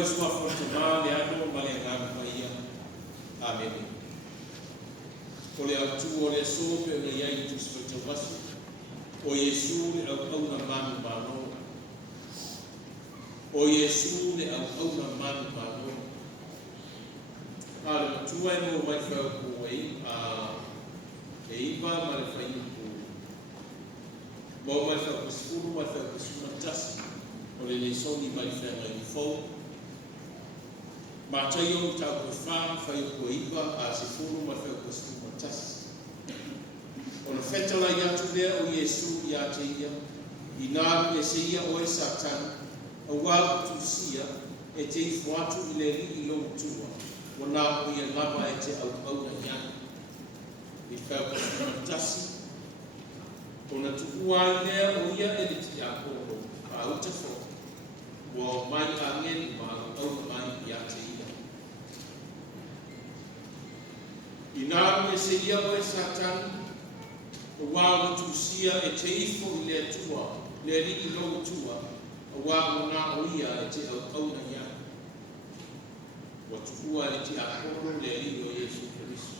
le sua fortuna le ano ma le ngana paia. Amen. O le atu o le so pe le yai tu se vasu. O Yesu le au na manu mano. O Yesu le au na manu mano. Ala tua no mai fa ko ei e iba ma le fa ko. Mo mai fa ko suru ma fa ko suru tas. O le soni mai fa mai fo. Ma tai o ta ko fa ko iba a se furu ma fa ko suru tas. O le fetala ya tu le o Yesu ya te ia. Ina le se ia o Satan. O wa tu sia e te fuatu le ri lo tua. Wana o ia lava e te au na iana. I whau tasi. Ona tu uai lea o ia e le ti a koro. A uta fo. Wa mai a ngeni ma au mai i a te ia. I nā me se ia o e Satan. O wā o tu sia e te ifo i le tua. Le ri i lo tua. O wā o nā o ia e te au na iana. Watukua le ti akoro le ri o Yesu Kristo.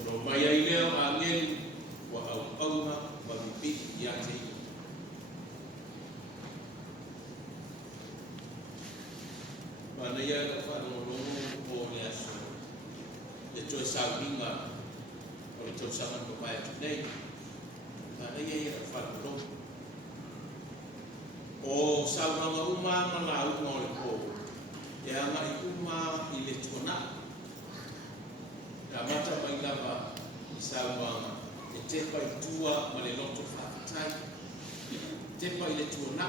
Ono mai ai leo a ngeni wa au wa mipi ya te ia. Mana ia ka whanongongo o le aso. Le toi sauringa o le tau saman ko mai atu nei. Mana ia ka whanongongo. O sauranga umama la unga o le kō. E anga i uma i le tuana. Ka mata mai lava i sauanga. E te pai tua ma le loto whakatai. Te pai le tuana.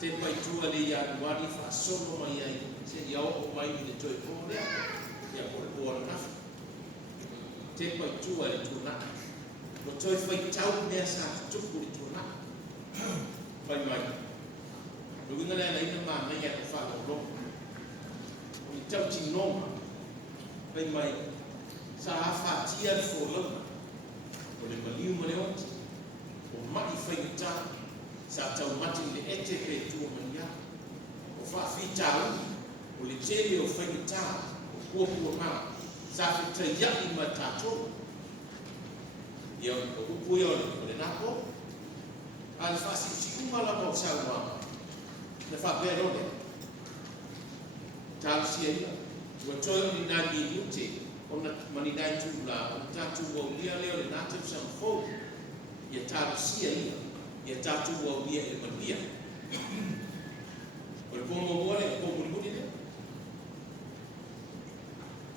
Te pai tua le ianuari whaasono mai ai. Se iau o mai i le toi kōrea. Ia kore kōra nafi. Te pai tua le tuana. O toi whai tau nea sa tuku le tuana. Pai mai. Luinga lea ina ma mai ko fa lo. I tau ti noma. Pai mai sa fa tia fo lo. O le maliu ma le oti. O mai fai ta sa tau mati le ete pe tu mania. O fa fi tau. O le tele o fai ta. O ko ma sa fi ta ya i ma tato. Ia o ku yo le napo. Al fa si uma la mo sa wa. Le fa vero le tal sia ia o toi ni na ni uti ona mani dai tu la o tatu o lia le na te sa fo ia tal sia ia tatu o lia e mania o le pomo mole o pomo mole le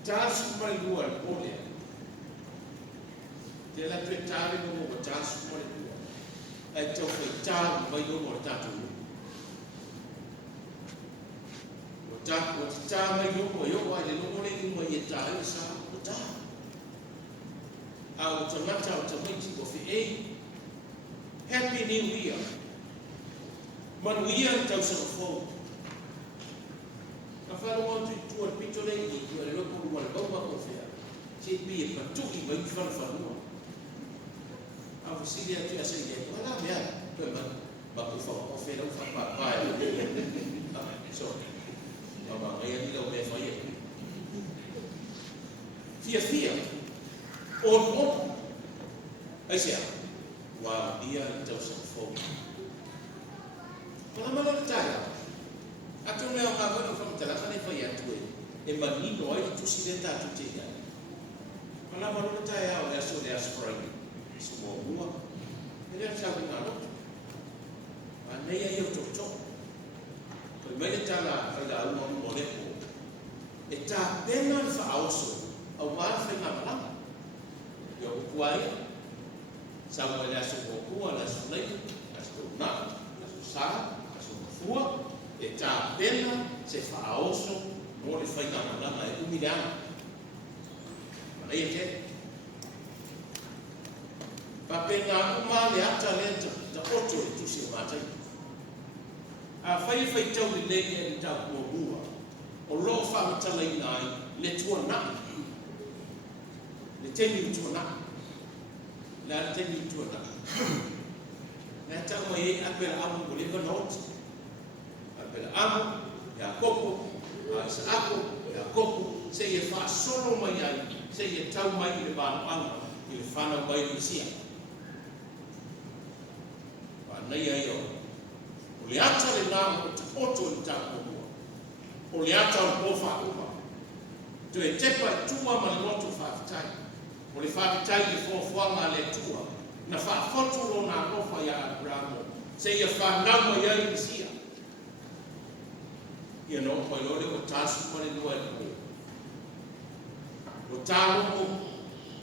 tal su mai lua le pole te la petare no o tal su mai lua ai tau fe tal mai o tatu tak o ta mai yo ai le no le mo ye ta e sa o ta a o tomata o tomati o fi e happy new year man year ta so fo ka fa no tu tu o pitole i tu le ko mo le ba ko fe ti bi pa tu i mai fa fa no a o si dia tu a se ye wala me a ba ko fa o fe no fa pa so Mama, ai ni lo me fai. Fia. On. Ai sia. Wa dia tau sa fo. Mama lo tala. Atu me o ka ko no tala ka ne fai atu e manino ai tu si denta tu te ya. Mama lo tala o ya so de aspring. Smo bua. Ele sa na lo. Ana ia yo to. Mai tala fa da uma mole ko e ta pena fa auso au ma fa na mala yo kuai sa mo la so ko la so nei aso na aso sa aso fua e ta pena se fa auso mo le fa na mala e umidana ai te pa pena uma le ata lenta da otto tu se matai a fai tau le le ta ko bua o lo fa ta le nai le tuana le teni tuana la teni tuana na ta mo e a per amu le ko not a pela amo, ya koko, sa ako, ya koko, se ia whaasolo mai ai, se ia tau mai i le wānuanga, i le whanau mai i sia. Whanei ai o. O le ata le nāma o te oto i tā kōkua. O le ata o le pōwha uma. Tu e tepa i tua ma le motu whaafitai. O le whaafitai i whōwhanga le tua. Na whaafotoro nā rofa ia Abramo. Se ia whanau mai ai i sia. Ia no pai lore o tāsu pare lua e kō. O tārongo,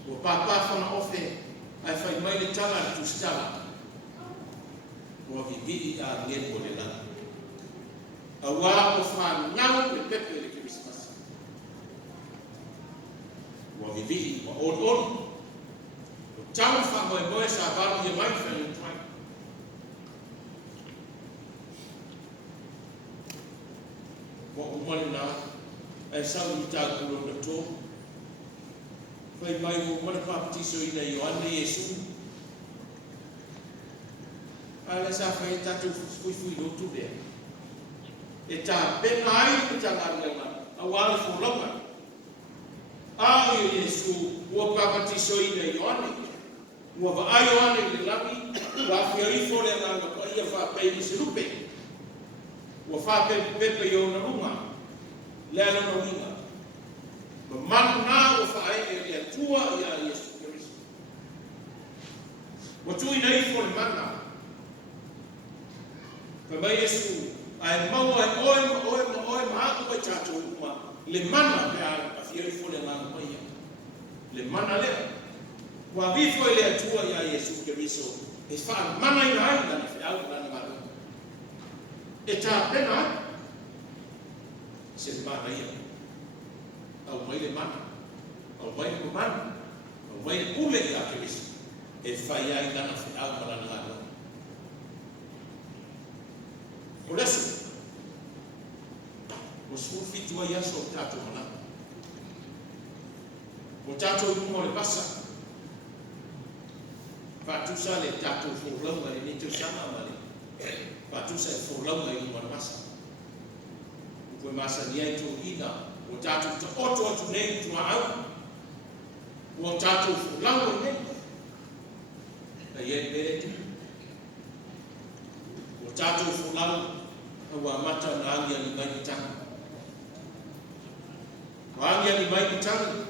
o pāpāwhana ofe, ai whai mai le tanga le tustala. O vivi a ngen o le lana. A wā o whanau le pepe le Christmas. O vivi o on. O tau whanau e moe sa varu ia mai whanu tuai. O umane nā, ai sau i tā kuro na tō. Whai mai o mana pāpatiso ina Ioane Iesu. Ala sa whai tatu fui lotu bea. E tā pena ai ki tā ngaruenga, a wāle whōlonga. Ao i Iesu, ua pāpatiso ina Ioane. Ua wa a Ioane le lami, wa whia i whore nganga pa ia whapei ni se rupe. Ua whapepe i o na runga, lea na winga. Ma manu nā o whae e lia tua i a Iesu Kiristo. Wa tui nei whore mana. Ka mai Iesu, ai maua e oe ma aku e tātou uma, le mana pe a whia i whore ngā maia. Le mana lea. Wa vifo i lea tua i a Iesu Kiristo, e wha mana i nai dana whi au dana ngā. E tā pena, se mana ia. Au mai le mana, au mai le kumana, au mai le pule i a Kiristo. E whai ai dana whi au dana ngā. O lesu, o school fitua i aso o tātou mana. O tātou i mungo le basa. Whātusa le tātou whōlaunga le nitu sama mani. Whātusa e whōlaunga i mungo le basa. O koe masa ni ai tō ina, o tātou ta oto atu nei tua au. O tātou whōlaunga i nei. Na iei bere tu. O tātou whōlaunga. Wa mata na angia ni mai tanga. Wa angia ni mai tanga.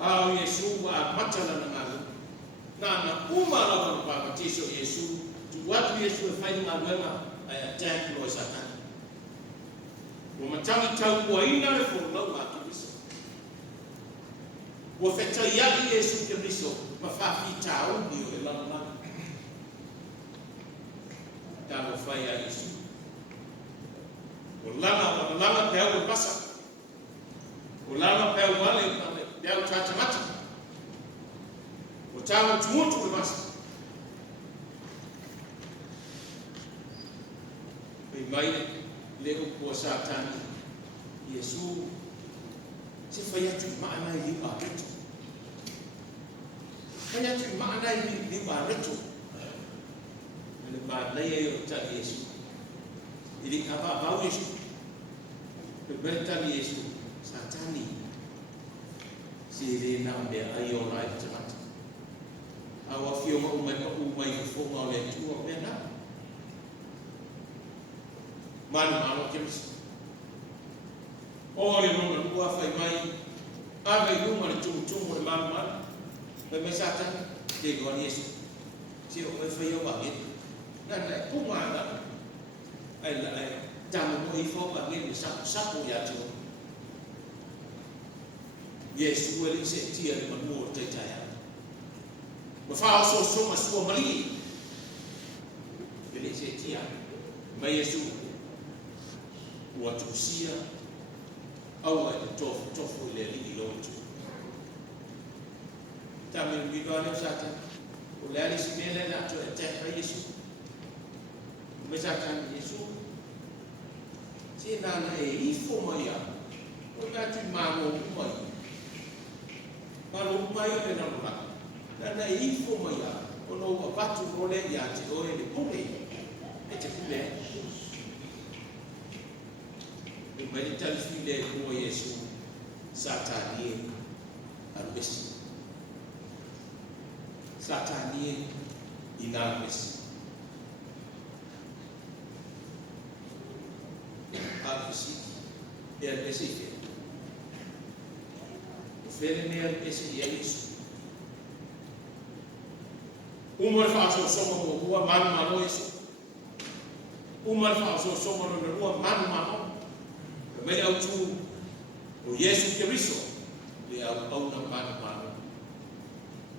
Ao Yesu wa mata na ngalo. Na uma la wa baptizo Yesu. Tu watu Yesu e fai nga wema ai attack lo Satan. Wa matanga tau wa ina le for lo wa Kristo. Wa feta ya Yesu Kristo ma fa fi tau ni o la la. Talo fai a Yesu. O langa pēu o pasa. O langa pēu wale pēu tata mata. O tāma tumutu o masa. Pei mai leo kua Satani. Yesu se fai atu maana i liwa reto. Fai atu maana i liwa reto. Le ba nei o ta Yesu. Ili kapa bau Yesu. Le berta Yesu. Satani. Si na be ai o rai tamata. Awa fio mo mai ko fonga le tu o bena. Manu kemis. O le no ko fai mai. Ave no ma tu le manu. Le Satani de go Yesu. Si o fai o ba dan kumana ai jamu mo ifo ba ngi sapu ya tu Yesu ele se tia le manu te taya ba fa so ma so mali ele se tia mai Yesu wa tu sia au ai tofu le li lo tu tamen bi do le Satan o le ali si mele na to te Yesu. Mesatan Yesu. Si nana e ifo mai a. O ngati mamo mai. Maro mai o na rura. Nana e ifo mai a. O no wapatu role ya te ore le pule. e te pule e mai tal file mo Yesu satanie arbesi satanie inarbesi arbesi e arbesi fele ne arbesi Yesu umar faso somo mo rua manu mano Yesu umar faso somo no rua manu mano me au tu o Yesu Keriso le au na manu mano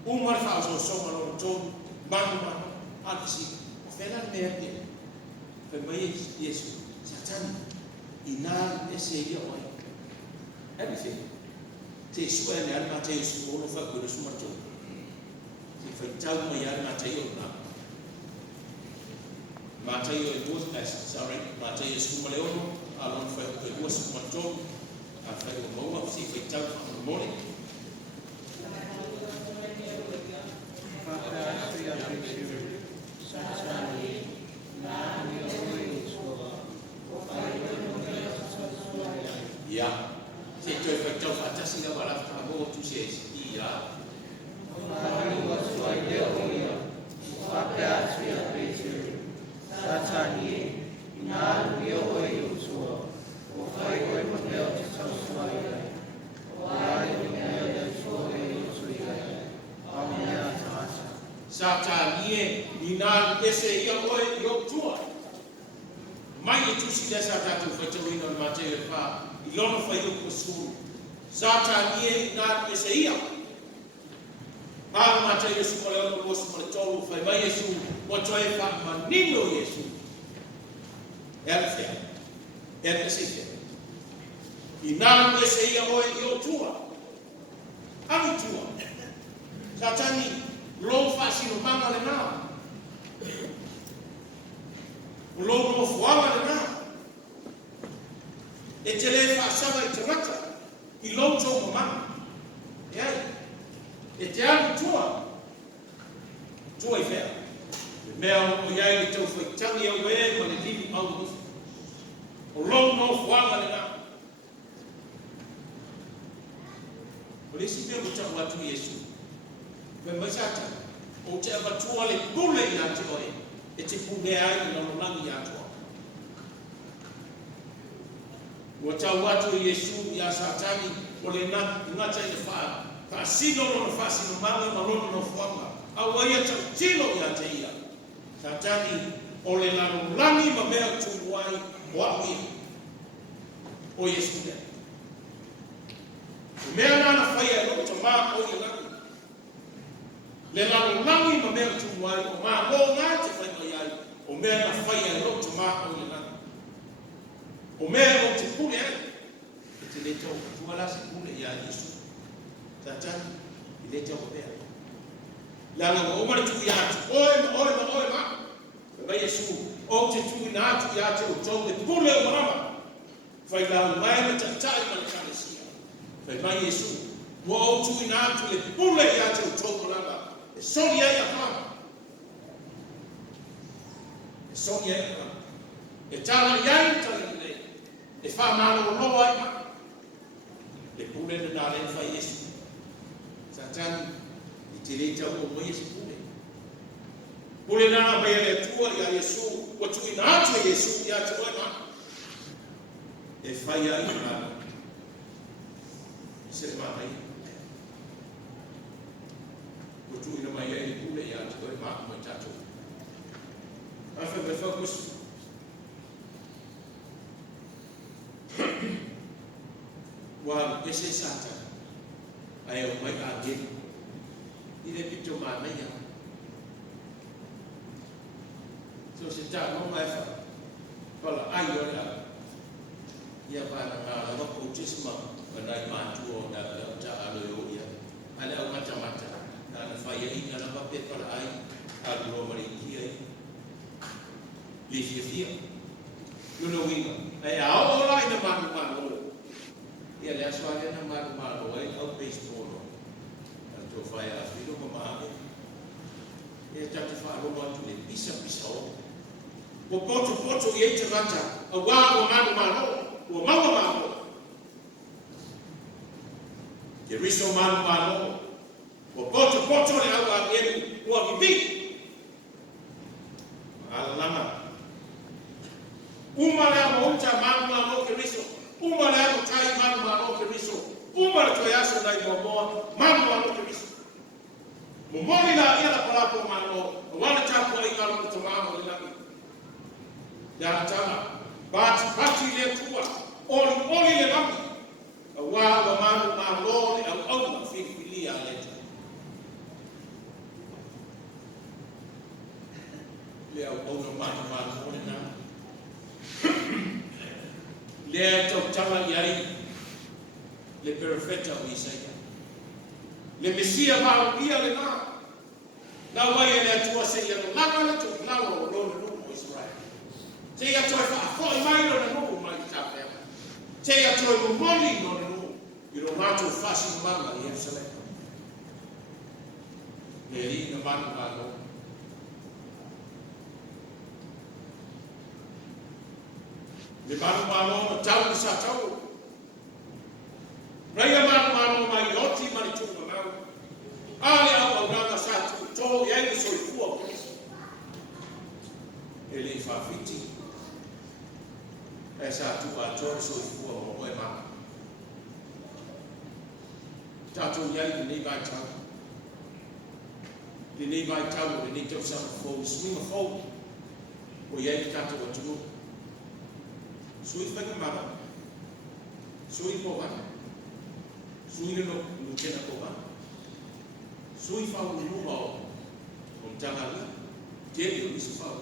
umar faso somo no to manu mano akisi fela ne ate fe mai Yesu satani ina ese ia oi everything te sua ne arma te su no fa ko su mato foi tau mai ar Mateo na Mateo e duas sorry Mateo su maleono alon foi e duas mato a foi o moa si foi tau no mole ya se tu foi tau fatasi da bala fa mo tu se ya Satanie ina ese ia oi yo tua mai tu si desa tatu fatou ina Mateo fa ilono fa yo kusuru Satanie ina ese ia Al Mateo Yesu mole o mosu mole tolu fa mai Yesu o toe fa manino Yesu elfia ese ina ese ia oi yo tua ami tua Satani lo fa sino manga le na lo no fuama le na e te le fa saba i te mata i lo to mama ai e te anu tua i fea mea o iai i tau fai tangi au e ma le lili au nufu o lo no fuama le na o le si pia kuta watu Yesu me masata o te abatua le pule i ate oe e te pule ai i lololangi i atua ua tau atu i Yesu i a satani o le ngata i le wha ka sino no na whasino manga ma lono no fuanga au aia tau tino i ate ia satani o le lololangi ma mea tumuai o aui o Yesu le o mea nana whaia no ta maa o i langi le langi ma mea tumuai o maa mo ngā te whai mai ai o mea na whaia no ta maa o i langi o mea o te pule ai e te le tau tuala se pule i a Yesu tatani i le tau mea langa o mara tu i atu oe ma ma Yesu o te tu i atu i atu o tau le pule o marama whai lau mai na tatai ma le kalesia whai mai Yesu mo o tu i atu le pule i atu o tau marama e soni ai a kama e soni ai a kama e tala iai tala i lei e wha malo no ai ma le pule na nā len whai Yesu satani i te le tau o mai Yesu pule nana mai le tua i a Yesu o tu i nātu e Yesu i atu ai ma e whai ai ma i se ma mai o tu i na mai e pule i atu ai ma mai tatu awhi me focus wa ese sata ai o mai a geni i le pito ma mai ya so se ta no mai fa pala ai o la ia pa na no ko tisma na ma tu o na ta alo yo ia ale au mata na fa ia i na ba pe pala ai a lo mari ki ai li fia you know we ai a o la ina ma ia le aso ale na ma ai au baseball to fa ia filo ma ia tatu fa lo tu le pisa o Ko poto i te rata, a wā o manu mano, o maua mano. Ke riso manu mano, o poto le au a emu, o a vivi. Ala lama. Uma le ama uta manu mano ke riso, uma le ama tai manu mano ke riso, uma le toi aso nai momoa, manu mano ke riso. Momoli la ia la palapo mano, o wale tapu ai kalu to mamo le lami. Ya tama, bati le tua, oli le lami. A wā wa manu mano le au na whiwhilia le tu. Le au na manu le na. Le tau tama iai, le perfetta o Isaia. Le Mesia mau ia le na. Na wai e le atua se ia no langa le tu lawa o lona nuku o Israel. Se ia toi whaafoi mai lona nuku mai ki tāpea. Se ia toi mumoli lona nuku i ro mātou whasi manga i Jerusalem. Le ri na manu mano. Le manu mano na tau ni sa tau. Reia manu mai oti mani tunga mau. Ale au ranga sa tu to ye so fua. Ele fa fiti. Esa tu a to so fua o e ma. Tato ye ni ba tau. Ni ba tau ni to sa fo swing fo. O ye tato o tu. Sui fa ka ma. Sui po ba. Sui no kena ko ba. Sui fau ni luma o mtangala, tele o isu fau.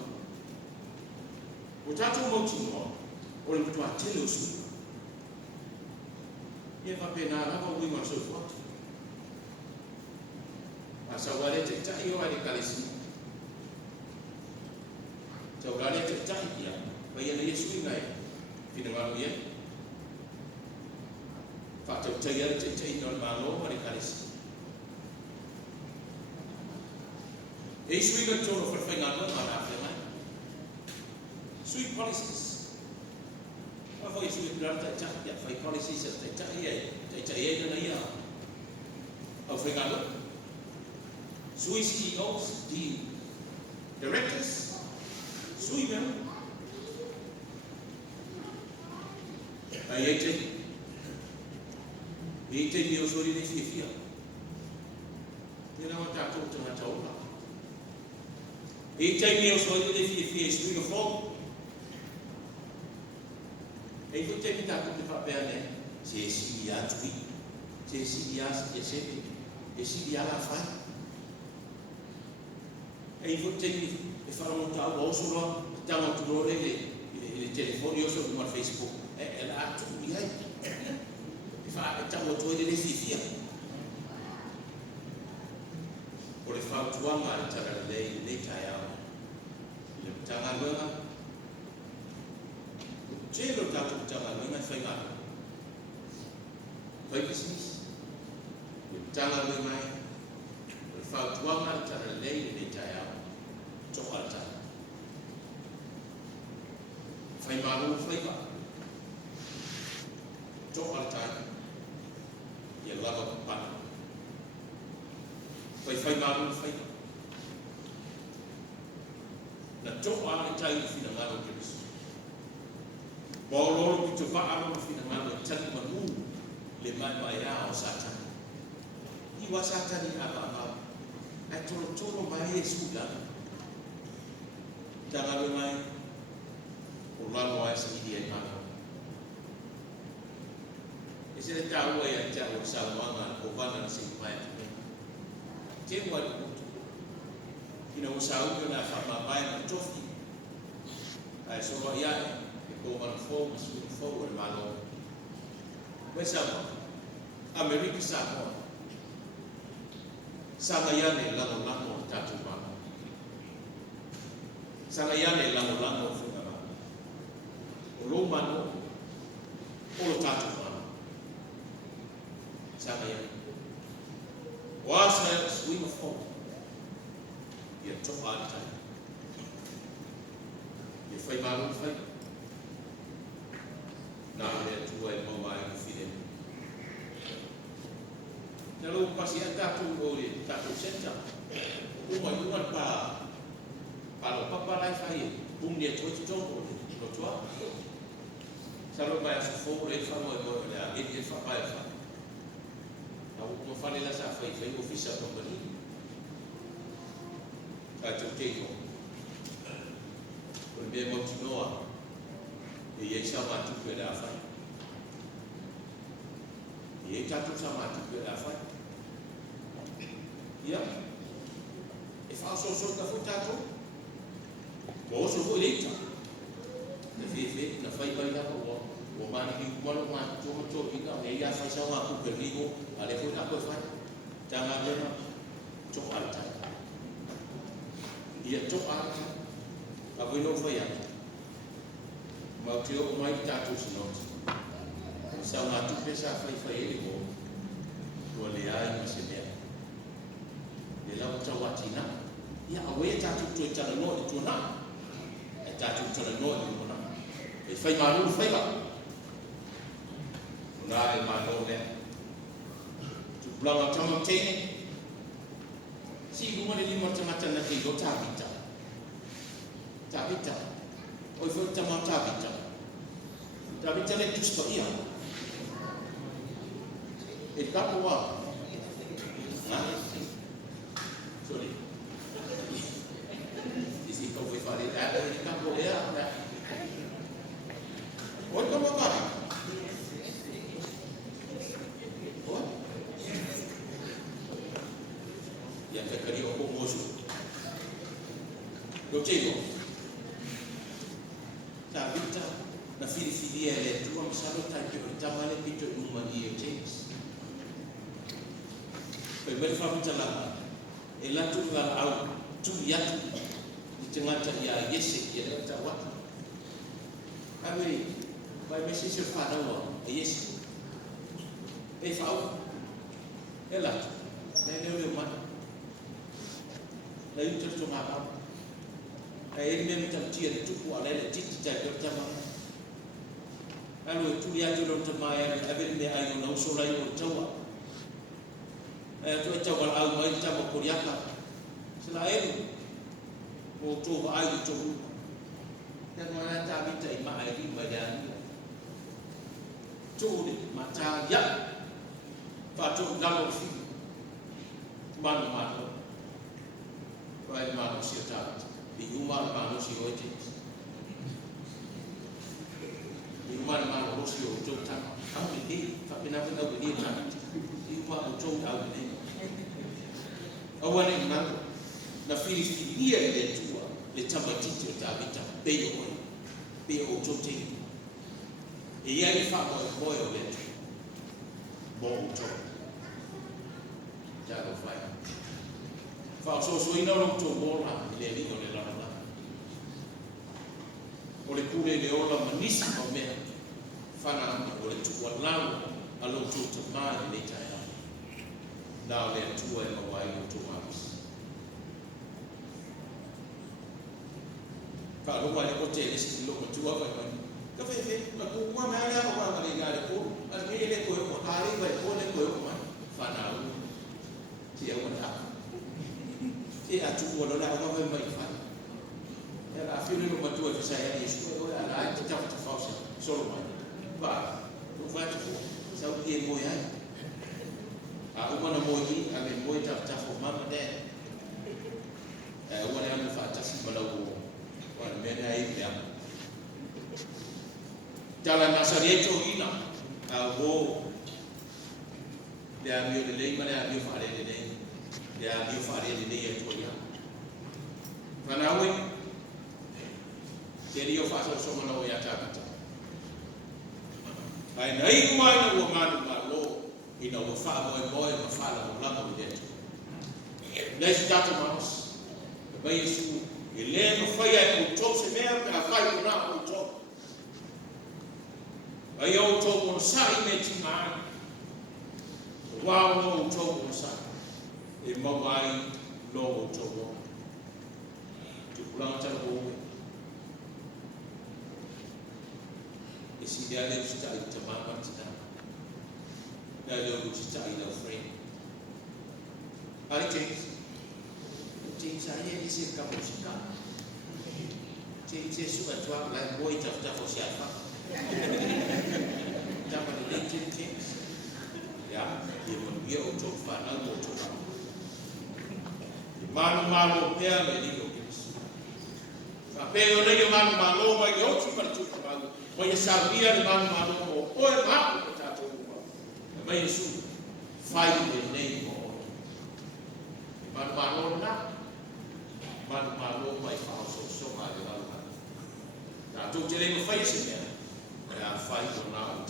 O tato mauti noa, o le kutua tele o sui. Ie whapena rama ui ma soi fuatu. Asa wale te tai o ane kalesi. Tau wale te tai ia, vai ana Yesu ingai, whina ngaro ia. Whatau tai ara te tai non malo ane kalesi. E sui ka tono whawhainga no mana whengai. Sui policies. Whawhai sui kurata tahi ia whai policies as te tahi e nana ia. Au whenga no. Sui CEOs, directors, sui mea. Ai e te. E te ni o sori ne fia. Tēnā wa tātou tanga taura. E tai meo so i le fie sui no fo. E fu te pita ku te whapea ne, se si ia tui, se si ia e sepe, e si ia la whai. E fu te e wharongo tau o sura, tanga turore le telefoni o so kuma Facebook. E la atu iai. E wha e tau o toi le fia. O le whau tuanga le tara le tai au. Le tanga luenga. Tēlo tātou tanga luenga whai ngā. Whai business. Le tanga luenga e. Le whau tuanga le tara le tai au. Toko ala tanga. Whai maru whai wha. Toko ala tanga. Ia lava kupana. Whai maru whai wha. Na toko ane tai i whina ngaro ke riso. Maoloro ki te whaaro i whina ngaro i tani manu le mai a o satani. Iwa satani a wha ai toro mai e sula. Tangaro mai o lalo ai sa idi e mana. E se le tau ai a tau o salwanga o vana na se mai atu. Te mua ni kutu. Ina usauke na whamawai na tofi. Ai soa iai, e ko mana fō, masui fō, o le malo. Koe sama, Amerika Samoa. Sanga iane lango o tatu mana. Sanga iane lango o whina mana. O lo mano, o lo tatu mana. Sanga iane. O asa e suima fō. Ia toka atai. Ia fai malu fai na le tua e mau mai fide na lo pasi ata tu o le tatu senta o mai pa lo papa lai fai bum dia tu tu lo tua salo mai su fo le fa mo le e fa pa fa au fa le la sa fai official company a tu te ko con be mo tinoa e ye sa ma tu pe da fa ye ta tu sa ma tu pe da fa ya e fa so da fu ta tu mo so fu le ta de fe na fai ba ya ko o ma ni ko lo ma to ina e ya fa sa ma ku pe rigo ale fu ta ko fa ta ma le no to alta ia to alta a voi no foi ata ma o tio mai tatu sino sa ma tu pesa fai ele ko le ai ma se me le la ta watina ia a we tatu to ta no to na e tatu to no to na e fai ma no fai ba na e ma no ne tu blama tama tene si mo le limo tama tana ke do ta Tabita, oi foi tama Tabita. Tabita le giusto ia. E capo wa. Sorry. Isi kau voi fare il capo era. Oi come va? Oi. Ya te quería un mozo. Lo chego. Tabita na fili ele tu am salo ta ke tamale pito umani e James pe mer fa mutala e la tu la au tu ya tu ngata ya yese ya ta wa ame vai me se fa da wa e yese e fa e la ne ma la yuto to ma ba e me tam tia tu ko ale le titi ta do tama alo tu ya tu do tama ya ave me ayo no so la yo tawa e tu tawa al mai tama ko yaka sila ele o to ba ayo to ya no na ta bi tai ma ai bi ma ya tu de ma ta ya fa tu galo fi mano vai mano si ta di umar mano si oite di umar mano si oite ta au ni fa pena pena ni ta di umar oite au ni awane mano na filia le tua le tamatiti ta vita pe o oite e ia ni fa mo o le bo to ja lo fai fa so ina lo to bola le lino le la o le kule le ola manisi o me fana o le tu wala alo tu to mai le tai na le tu e no wai o tu mas fa lo wai o te le si lo tu wa vai ka fe ma ku ma ma ya o ma le ga le ko al me le ko o hali vai ko le ko o ma fana o ti e o ta e a tu wala la ga vai mai fa era fino no matu e sai e su e ora la ta ta fausa solo mai va lo faccio sa o e mo ya a o na mo yi a me mo ta fo mama de o na me fa ta si bala o o me na ai ya dalla nasarieto ina a o de a mio de lei ma a mio fare de lei de a mio fare de lei e to ya fanawe jadi yo faso so na o ya ta ta ai nei mai na o ma lo ina o fa mo ma fa la o la mo de les data mas vai su ele no foi o to se me a fai na o to ai o to mo sai me ti ma wa o to mo sai e mo vai lo o to mo tu plan ta o si dia le sta i tamama tina na le sta i na frame ali sa ye isi ka musika che su atwa la boy tafta fo siapa tama le things ya ye mo ye o to fa na mo to manu pea le ligo kis fa peo le manu mai yo tu par tu manu mai sabia le manu o e ma ko ta to mai su fai le nei mo manu na manu mai fa so ma le manu ta to te le fai se ya fai ko na